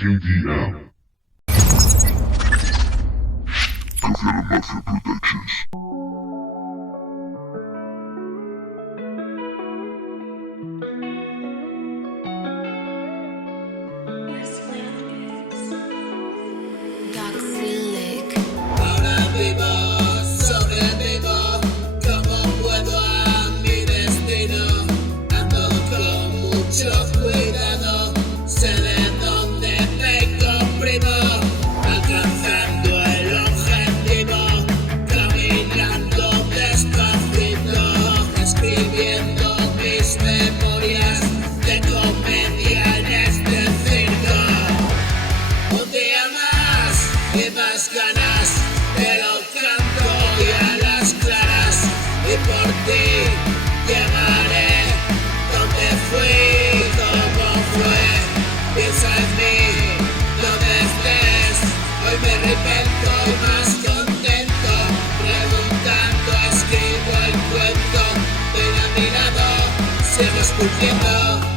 KDM. Caveira Mafia Productions. Ahora vivo, sobrevivo, como puedo a mi destino. Ando con mucho cuidado, sé de dónde vengo primo. Alcanzando el objetivo, caminando despacito, escribiendo mis memorias de comedia en este circo. Un día más y más ganas, te lo canto y a las claras, y por ti llevaré donde fui, cómo fue. Piensa en mí, donde estés, hoy me reinvento y más contento, preguntando escribo el cuento, ven a mi lado, sigo esculpiendo.